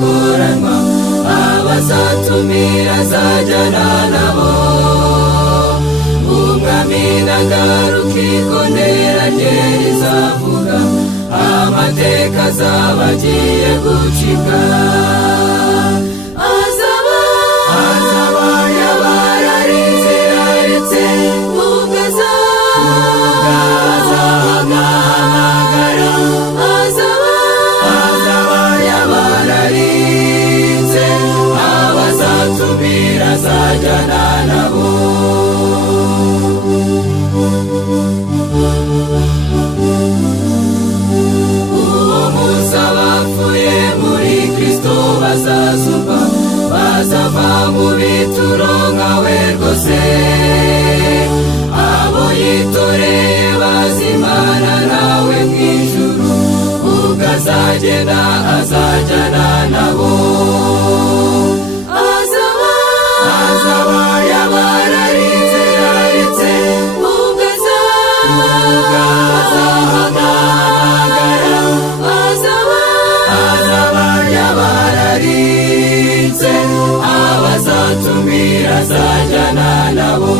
zikoranwa, abazatumira azajyana nabo. Umwami nagaruka ikondera rye rizavuga, amateka azaba agiye gucika. Azaba yabararize yaretse, ubwo azahamagara. Azaba yabararize, abazatumira azajyana nabo. Uwo munsi abapfuye muri Kristo bazazurwa, bazava mu bituro nkawe rwose. Abo yitoreye bazimana nawe mw'ijuru, ubwo azagenda azajyana nabo. Azaba yabararize yaretse, ubwo azahamagara. Azaba yabararize, abazatumira azajyana nabo.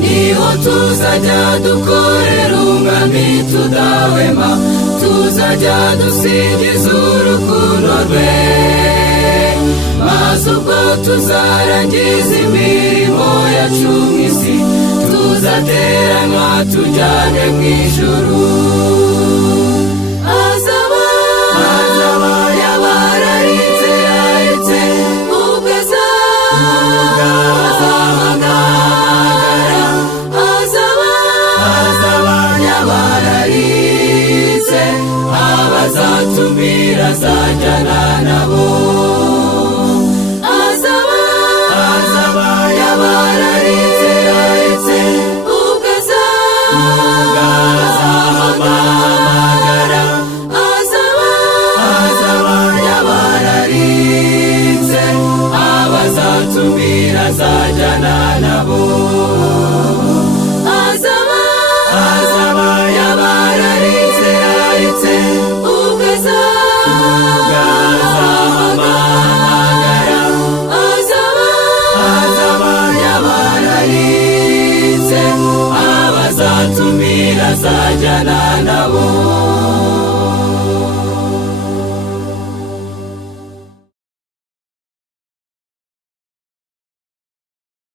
Niho tuzajya dukorera umwami tudahwema, tuzajya dusingiza urukundo rwe. Maze ubwo tuzarangiza imirimo yacu mw'isi, tuzateranwa tujyane mw'ijuru. Azaba yabararize yaretse, ubwo azahamagara. Azaba yabararize, abazatumira azajyana nabo. Azaba yabararize yaretse, ubwo azahamagara. Azaba yabararize, abazatumira azajyana nabo. Azaba yabararize yaretse, ubwo azahamagara. Azaba yabararize, abazatumira azajyana nabo.